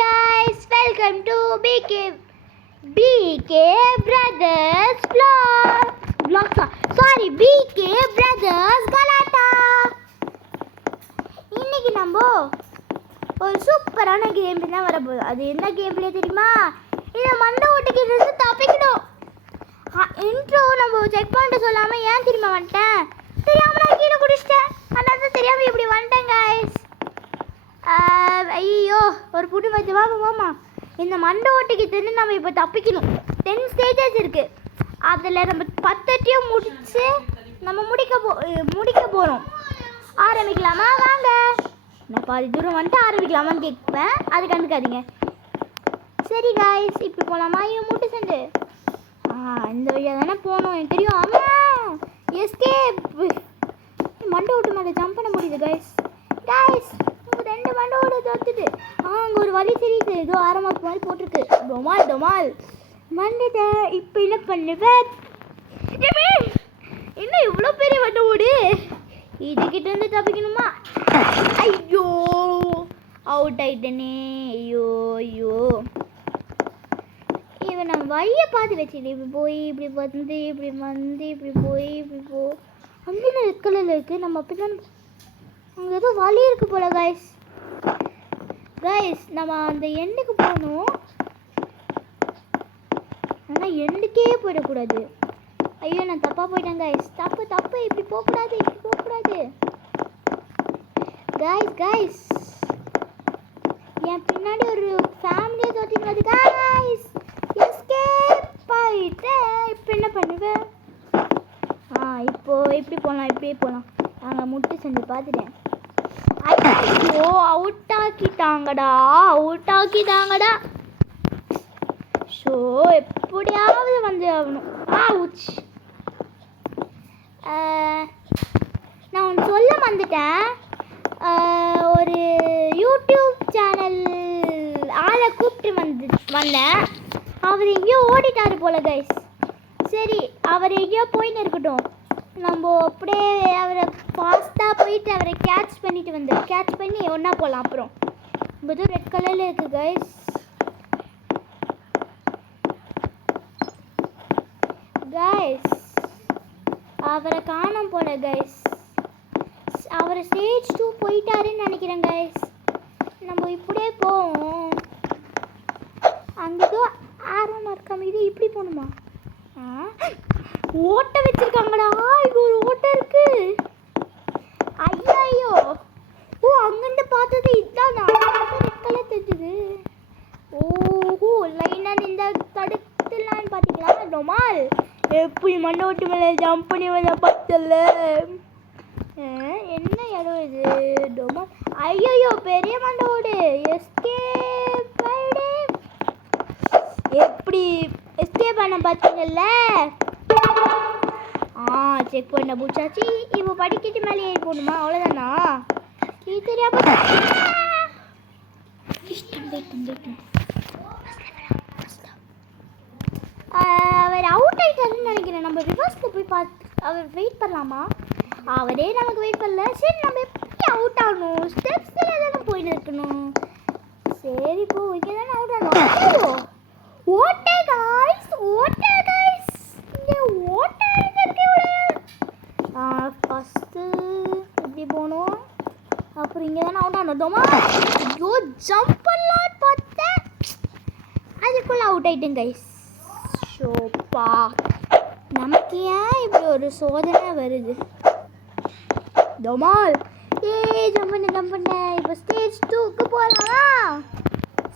guys, welcome to BK Brothers BK Brothers Galata. இன்னைக்கு நம்ம ஒரு சூப்பரான கேம் தான் வரப்போகுது. அது என்ன கேம் பிளே தெரியுமா? இதை மண்டை ஓட்டுக்கிட்டு இருந்து தப்பிக்கணும். இன்ட்ரோ நம்ம செக் பண்ணிட்டு சொல்லாமல் ஏன் தெரியுமா வந்துட்டேன்? தெரியாமல் நான் கீழே குடிச்சிட்டேன். அதனால தான் தெரியாமல் இப்படி வந்துட்டேன் guys. ஐயோ ஒரு புட்டு வச்சு வாமா. இந்த மண்டை ஓட்டிக்கிட்டு நம்ம இப்போ தப்பிக்கணும். 10 ஸ்டேஜஸ் இருக்குது. அதில் நம்ம 10 முடிச்சு நம்ம முடிக்க போகிறோம். ஆரம்பிக்கலாமா? வாங்க. நான் பாதி தூரம் வந்துட்டு ஆரம்பிக்கலாமான்னு கேட்பேன். அது கண்டுக்காதீங்க. சரி காய்ஸ், இப்படி போகலாமா? ஐயோ மூட்டு சென்று இந்த வழியாக தானே போகணும். எனக்கு தெரியும். ஆமாம், எஸ்கேப். மண்டை ஓட்டு மேலே ஜம்ப் பண்ண முடியுது காய்ஸ். 2 மண்டை ஓட தோத்துட்டு அங்கே ஒரு வழி தெரியுது. ஏதோ ஆரம்பம் மாதிரி போட்டிருக்கு. டொமால் மண்டை. இப்போ என்ன பண்ணுவேன்? என்ன இவ்வளோ பெரிய மண்டை ஓடு? இதுகிட்ட இருந்து தப்பிக்கணுமா? ஐயோ அவுட் ஆயிட்டனே. ஐயோ இவன் நான் வழியை பார்த்து வச்சுட்டு இப்படி போய் இப்படி இப்படி போய் அங்கே ரெட் கலரில் இருக்குது. நம்ம அப்படி தான் அங்கே ஏதோ வழி இருக்கு போல கைஸ். நம்ம அந்த எண்டுக்கு போகணும். ஆனால் எண்டுக்கே போயிடக்கூடாது. ஐயோ நான் தப்பாக போயிட்டேன் கைஸ். தப்பு. இப்படி போகக்கூடாது. கைஸ் என் பின்னாடி ஒரு ஃபேமிலியை தோட்டின்னு வருது கைஸ். எஸ்கேப் ஆயிட்டேன். இப்போ என்ன பண்ணுவேன்? இப்படி போகலாம். அங்கே முட்டு செஞ்சு பார்த்துட்டேன். ஐயோ அவுட் ஆக்கிட்டாங்கடா. ஷோ எப்படியாவது வந்து ஆகணும். நான் ஒன்று சொல்ல வந்துட்டேன். ஒரு யூடியூப் சேனல் ஆளை கூப்பிட்டு வந்தேன். அவர் எங்கேயோ ஓடிட்டாரு போல கைஸ். சரி, அவர் எங்கேயோ போயின்னு இருக்கட்டும். நம்ம அப்படியே அவரை ஃபாஸ்ட்டாக போயிட்டு அவரை கேட்ச் பண்ணி ஒன்றா போகலாம். அப்புறம் ரொம்ப ரெட் கலரில் இருக்குது கைஸ். அவரை காணோம் போல கைஸ். அவர் ஸ்டேஜ் 2 போயிட்டாருன்னு நினைக்கிறேன் கைஸ். நம்ம இப்படியே போவோம். அங்கேதோ ஆரம் இருக்காம இது இப்படி போகணுமா? ஓட்டை வச்சிருக்காங்கடா. இங்கே ஒரு ஓட்டை இருக்கு. ஐயோ அங்கிருந்து பார்த்தது இதுதான். ரெக்கலை தெரிஞ்சுது. ஓஹோ லைனாக இந்த தடுத்துலான்னு பார்த்தீங்களா? டொமால் எப்படி மண்ணை ஓட்டு மேலே ஜம்ப் பண்ணி வந்த பார்த்தல. என்ன இடம் இது? டொமால். ஐயோ பெரிய மண்டை ஓடு. எஸ்கேப் எப்படி எஸ்கேப் பண்ண பார்த்தீங்கல்ல? செக் பண்ண பூச்சாச்சு. இப்போ படிக்கிட்டு மேலே ஏறி போகணுமா? அவ்வளோதானா? இது தெரியாம அவர் அவுட் ஆகிட்டாருன்னு நினைக்கிறேன். நம்ம ரிவர்ஸில் போய் அவர் வெயிட் பண்ணலாமா? அவரே நமக்கு வெயிட் பண்ணல. சரி, நம்ம எப்படி அவுட் ஆகணும்? ஸ்டெப்ஸில் தானே போயிட்டு இருக்கணும். சரி போ, இங்கே தானே அவுட் ஆகணும். ஓட்டை காய்ஸ். இங்கே ஓட்டை இருக்கு. ஃபஸ்ட்டு இப்படி போகணும். அப்புறம் இங்கே தானே அவுட் ஆகணும். ஐயோ ஜம்ப் பண்ணலான்னு பார்த்தேன். அதுக்குள்ளே அவுட் ஆகிட்டேன் கைஸ். ஷோப்பா, நமக்கு ஏன் இப்படி ஒரு சோதனை வருது? டொமால் ஜம்ப் பண்ண. இப்போ ஸ்டேஜ் 2க்கு போகலாமா?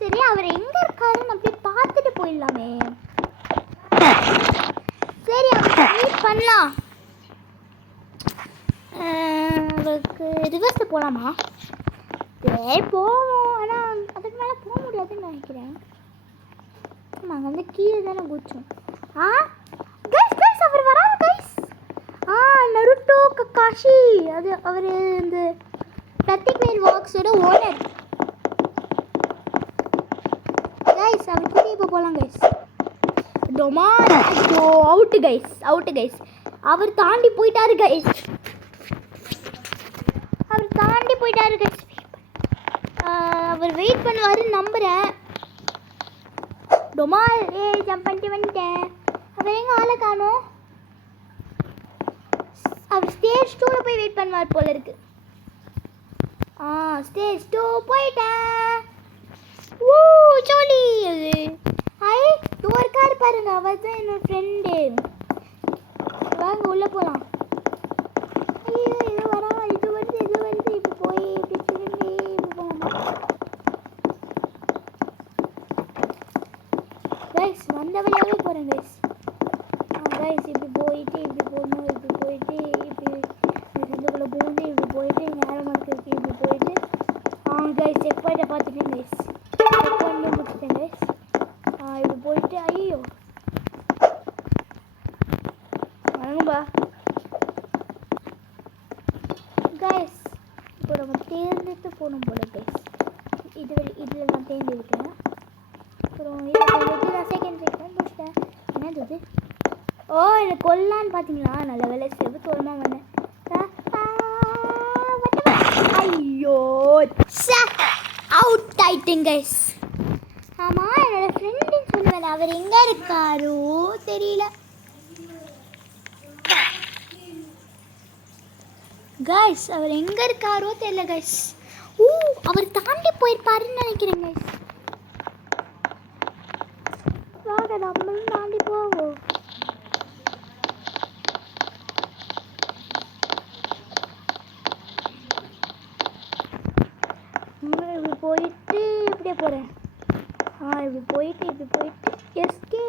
சரி, அவர் எங்கே இருக்காருன்னு அப்படியே பார்த்துட்டு போயிடலாமே. சரி, அவர் வெயிட் பண்ணலாம். அவருக்கு ரிவர்ஸில் போகலாமா? சரி போவோம். ஆனால் அதுக்கு மேலே போக முடியாதுன்னு நினைக்கிறேன். நாங்கள் வந்து கீழே தானே குச்சோம். கைஸ் அவர் வராரு கைஸ். Naruto Kakashi. அது அவர் இந்த பிரத்திக் வெயின் ஒர்க்ஸோட ஓனர் கைஸ். அவர் கூட இப்போ போகலாம் கைஸ். டொமால் அவுட்டு கைஸ். அவர் தாண்டி போயிட்டாரு கைஸ். அவர் வெயிட் பண்ணுவாருன்னு நம்புகிறேன். டொமால் ஜம்ப் பண்ணிட்டு வந்துட்டேன். அவர் எங்கே ஆளை காணோம்? அவர் ஸ்டேஜ் 2ல போய் வெயிட் பண்ணுவார் போல இருக்கு. ஸ்டேஜ் 2 போயிட்டேன். ஊ ஜோலி. இருக்காரு பாருங்க, அவர் தான் என்னோட ஃப்ரெண்டு. வாங்க உள்ள போகலாம். ஐயோ இது வரா, இது வருது இப்படி போய் இப்படி திரும்பி இப்படி போகலாம். கைஸ் வந்த வழியாகவே போகிறேன் கைஸ். கைஸ் இப்படி போயிட்டு இப்படி போகணும், இப்படி போயிட்டு இப்படி சந்துக்குள்ளே போகணும், இப்படி போயிட்டு நேரம் இருக்குது இப்படி போயிட்டு கைஸ் செக் பாயிண்ட்டை பார்த்துட்டேன் கைஸ். செக் பாயிண்ட்லேயும் முடிச்சிட்டேன் கைஸ். இப்படி போயிட்டு ஐயோ வணங்கும்பா கைஸ். இப்போ நம்ம தேர்ந்தெடுத்து போகணும் போல கைஸ். இதில் நான் தேர்ந்தெடுக்கிறேன். அப்புறம் இதில் நான் செகண்ட் முடிச்சிட்டேன். என்னது எனக்கு கொல்லான்னு பார்த்தீங்களா? நல்ல வேலை செவத்தோரமாக வந்தேன். ஐயோ அவுட் ஆயிட்டேன் கைஸ். ஆமாம் என்னோட ஃப்ரெண்டுன்னு சொல்லுவேன். அவர் எங்கே இருக்காரோ தெரியல கைஸ். அவர் எங்கே இருக்காரோ தெரியல கைஸ். அவர் தாண்டி போயிருப்பாருன்னு நினைக்கிறேன் கைஸ். வாங்க நம்மளும் தாண்டி போவோம். இப்படி போயிட்டு இப்படியே போகிறேன். இப்படி போயிட்டு எஸ்கே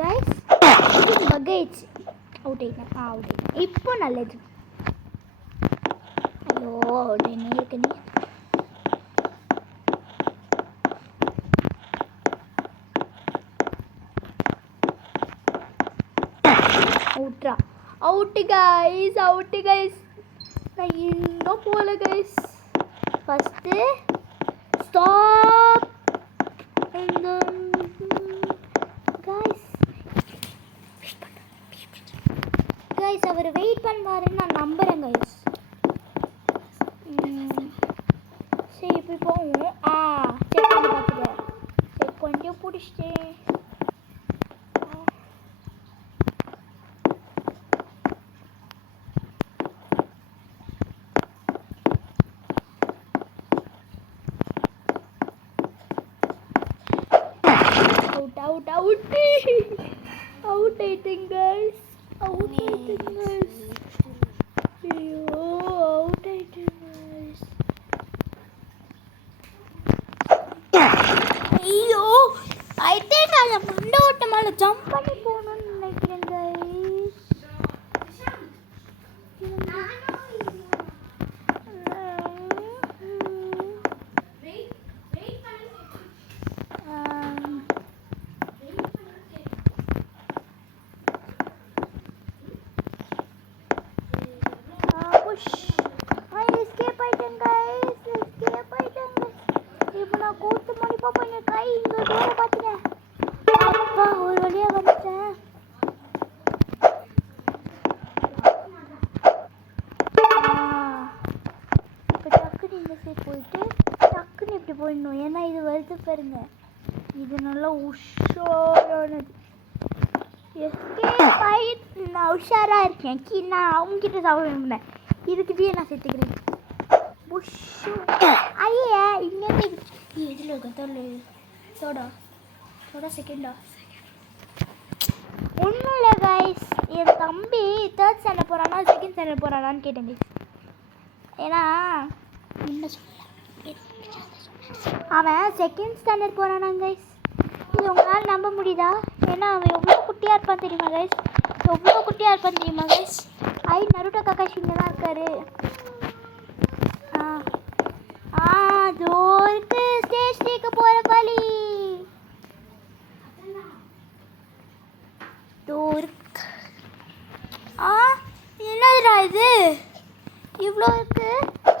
கைஸ். பக் ஆயிடுச்சு. அவுட் ஆயிட்டேன். இப்போ நல்லது. ஐயோ அவுட் ஆயினே இருக்கு. நீ அவுட்டு கைஸ். நான் இன்னும் போகல கைஸ். First stop. கைஸ் அவர் வெயிட் பண்ணுவாருன்னு நான் நம்புகிறேன் கைஸ். சரி இப்படி போவோம். செக் பண்ணி பார்த்துட்டேன். செக் பண்ணிட்டு பிடிச்சிட்டேன். அவுட் ஆயிட்டேன் கைஸ். ஐயோ அவுட் ஆயிட்டேன் கைஸ். ஐயோ ஆயிட்டேன். நான் மண்டை ஓட்ட மேலே ஜம்ப் பண்ணி போகணும்னு நினைக்கிறேன் கைஸ். இப்போ நான் கூத்து மணிப்பா பண்ண கை இங்கே தூர பார்த்துட்டேன். அப்பா ஒரு வழியாக வந்துட்டேன். இப்போ டக்குன்னு இந்த சைட் போயிட்டு டக்குன்னு இப்படி போயிடணும். ஏன்னா இது வருது பாருங்க, இது நல்லா உஷாரானது. நான் உஷாராக இருக்கேன். நான் அவங்ககிட்ட சாப்பிட விரும்பினேன். இதுக்கிட்டே நான் சேர்த்துக்கிறேன். ஐயா இன்னொரு இதில் இருக்க சோடா செகண்டா ஒன்றும் இல்லை கைஸ். என் தம்பி 3rd ஸ்டாண்டர்ட் போகிறானா 2nd ஸ்டாண்டர்ட் போகிறானான்னு கேட்டேன் கைஸ். ஏன்னா என்ன சொல்ல அவன் 2nd ஸ்டாண்டர்ட் போகிறானா கைஸ். இது உங்களால் நம்ப முடியுதா? ஏன்னா அவன் எவ்வளோ குட்டியாக இருப்பான் தெரியுமா கைஸ். நருட்டோ கக்காஷி இங்கே தான் இருக்காரு. ஜோருக்கு ஸ்டேஜ் 3க்கு போகிற வழி. ஜோருக்கு என்னதுடா இது இவ்வளோ இருக்கு?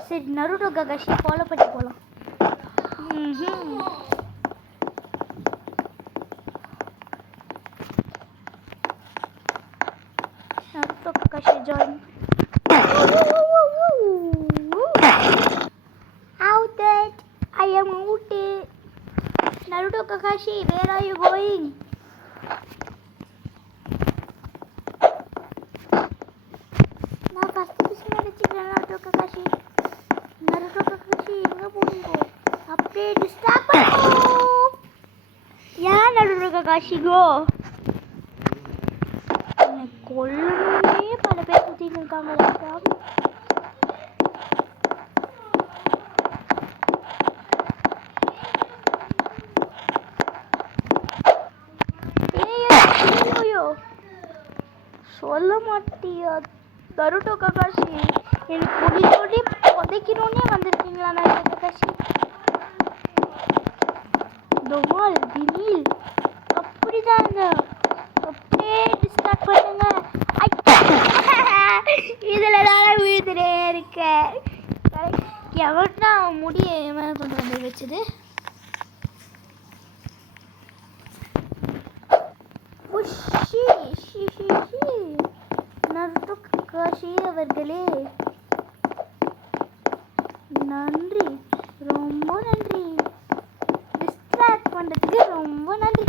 சரி நருட்டோ கக்காஷி ஃபாலோ பண்ணி போகலாம். Naruto Kakashi join. am out. Naruto Kakashi, where are you going? நான் ஃபர்ஸ்ட் பிஸ்னஸ் வச்சுக்கிறேன். Naruto Kakashi எங்க போறீங்க? அப்படியே டிஸ்டர்ப் பண்ணு. ஏன் Naruto Kakashi go? என்னை கொல்லணும்னே பல பேர் சுத்திட்டு இருக்காங்க. சொல்ல மாட்டியா Naruto Kakashi? எனக்கு புடிச்சோடி புதைக்கணும்னே வந்திருக்கீங்களா Naruto Kakashi? டொமால் தினில் அப்படிதாங்க. அப்படியே டிஸ்டார்ட் பண்ணுங்க. இதுல நான் வீழ்ந்துட்டே இருக்கேன். எவனா முடிய மேலே கொண்டு வந்து வச்சது? Naruto Kakashi அவர்களே நன்றி, ரொம்ப நன்றி. டிஸ்ட்ராக்ட் பண்ணுறதுக்கு ரொம்ப நன்றி.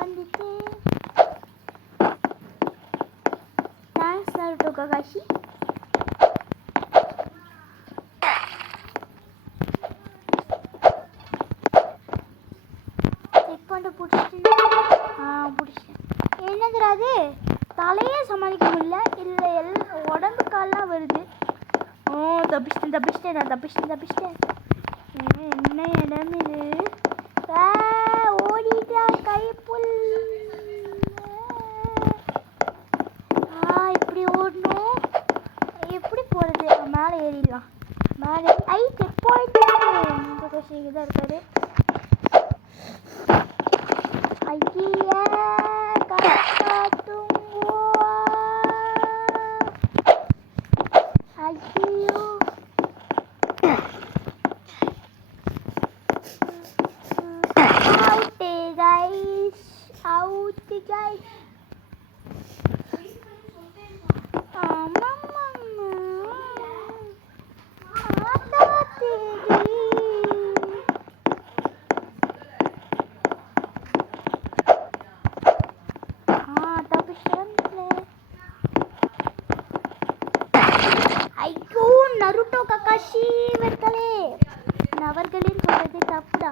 வந்துட்டேன். Thanks Naruto Kakashi. என்னதுடா அது? தலையே சமாளிக்க முடியல. இல்லை உடம்பு கால்லாம் வருது. தப்பிச்சிட்டேன். என்ன இடம் இது? ஓடிட்டா கைப்புல். இப்படி ஓடணும். எப்படி போகிறது? மேலே ஏறிடலாம். மேலே செக் பாயிண்ட் தான் இருக்காரு. ஐயா ஐயோ out guys. Naruto Kakashi அவர்களின் சொல்றது தப்புடா.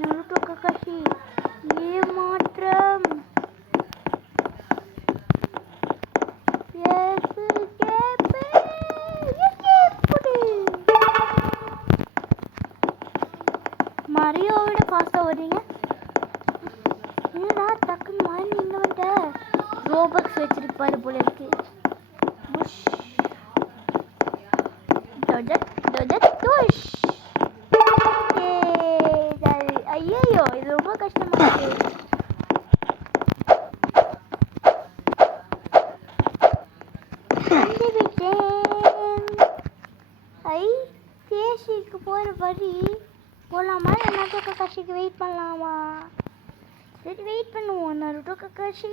Naruto Kakashi ஏமாற்றம். மரியோவிட ஃபாஸ்டா ஓடுறீங்க. என்னடா டக்குன்னு மாதிரி இங்க வந்துட்ட? ரோபக்ஸ் வச்சிருப்பாரு போல இருக்கு. ஐயோ இது ரொம்ப கஷ்டமா இருக்கு. கேஷிக்கு போற வழி போலாமா? Naruto Kakashiக்கு வெயிட் பண்ணலாமா? சரி வெயிட் பண்ணுவோம். Naruto Kakashi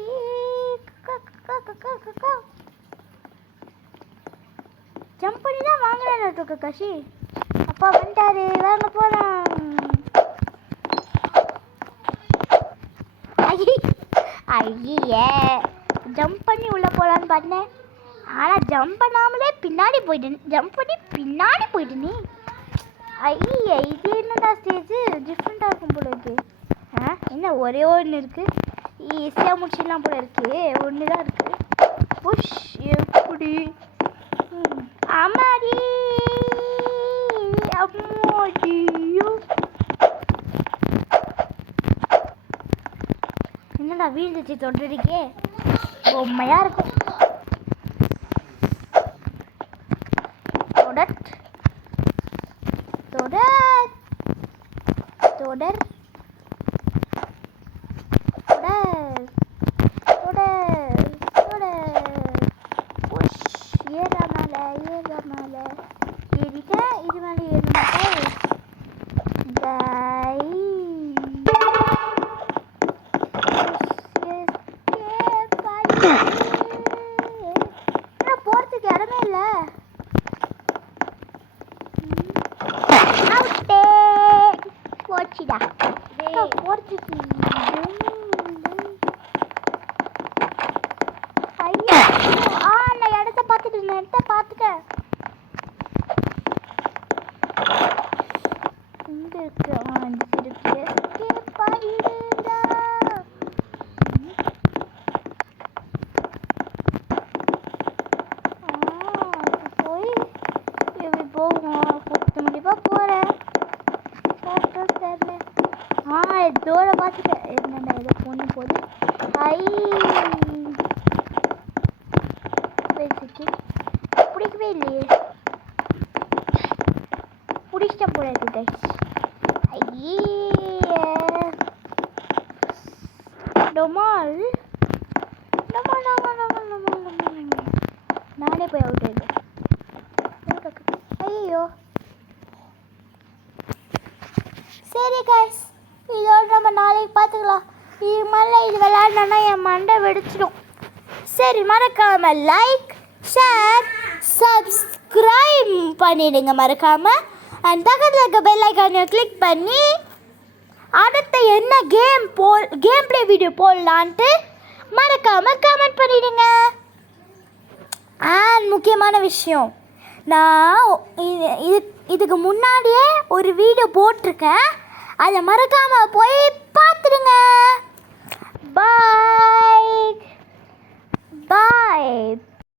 ஜம்ப் பண்ணி தான் வாங்குறேன் Naruto Kakashi. அப்பா வந்துட்டாரு, வாங்க போலாம். ஐயே ஜம்ப் பண்ணி உள்ள போலான்னு பார்த்தேன். ஆனால் ஜம்ப் பண்ணாமலே பின்னாடி போயிட்டு நீ. ஐயே இது என்னடா ஸ்டேஜ் டிஃப்ரெண்ட்டாக இருக்கும் போல இருக்கு. என்ன ஒரே ஒன்று இருக்குது. ஈஸியாக முடிச்சிடலாம் போல இருக்கு. ஒன்று தான் இருக்குது. புஷ் எப்படி அம்மாடி அம்மாடியோ. என்னடா வீழ்ந்துச்சு தொட்டுருக்கே. பொம்மையாக இருக்கும். தொடர் ஏற மேலே ஏறிட்டேன். இது மேலே ஏறிட்டேன். போட்டிடா போட்டுச்சு. ஐயோ நான் இடத்த பார்த்துட்டேன். இங்க இருக்கு. இந்த இருக்கு. பாருடா. போய் எப்படி போவோம்? கண்டிப்பா போறேன். இதோட பார்த்துட்டேன். என்னடா ஏதோ பொண்ணு போகுது. பிடிக்கவே இல்லையே. பிடிச்சிட்ட போறது கைஸ். டொமால் நானே போய் அவுட் ஆயிடுவேன். ஐயோ சரி கைஸ், இதோட நம்ம நாளைக்கு பார்த்துக்கலாம். இது மேலே இது விளையாடணுன்னா என் மண்டை வெடிச்சிடும். சரி, மறக்காம லைக், ஷேர், சப்ஸ்கிரைப் பண்ணிடுங்க மறக்காம. அண்ட் பக்கத்தில் இருக்க பெல் ஐக்கானை கிளிக் பண்ணி அடுத்த என்ன கேம் ப்ளே வீடியோ போடலான்ட்டு மறக்காம கமெண்ட் பண்ணிடுங்க. அண்ட் முக்கியமான விஷயம், நான் இதுக்கு முன்னாடியே ஒரு வீடியோ போட்டிருக்கேன். அதை மறக்காம போய் பார்த்துடுங்க. பாய்.